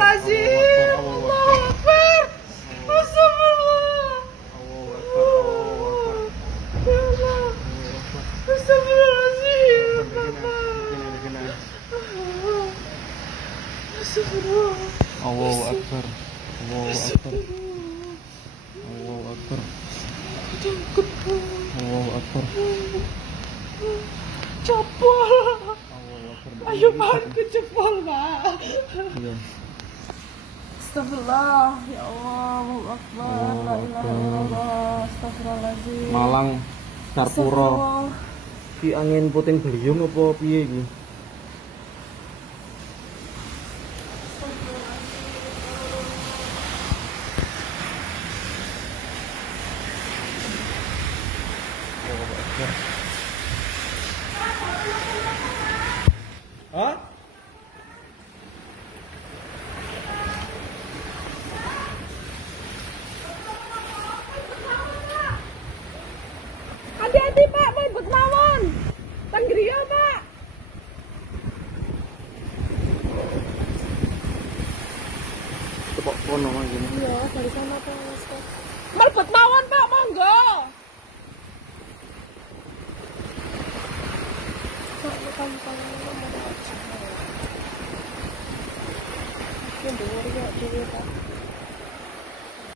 Astagfirullahaladzim. Allahu Akbar. Astagfirullah. Ya Allah. Astagfirullahaladzim. Astagfirullah. Allahu Akbar. Allahu Akbar. Allahu Akbar. Takut. Allahu Akbar. Cepol. Allahu Akbar. Ayo makan ke cepol, Pak. Iya. Astagfirullah. Ya Allah. Allahu Akbar. La ilaha illallah. Astagfirullahaladzim. Malang Karpuro. Astagfirullah. Ki angin puting beliung apa piye iki? Hah? Hati-hati, Pak, mau ikut mawon. Tanggriya, Pak. Tepok kono mah gini. Iya, dari sana, Pak. Melebet mawon, Pak, monggo. Pak, bukan tangannya mau aja. Ini dengar ya, Pak.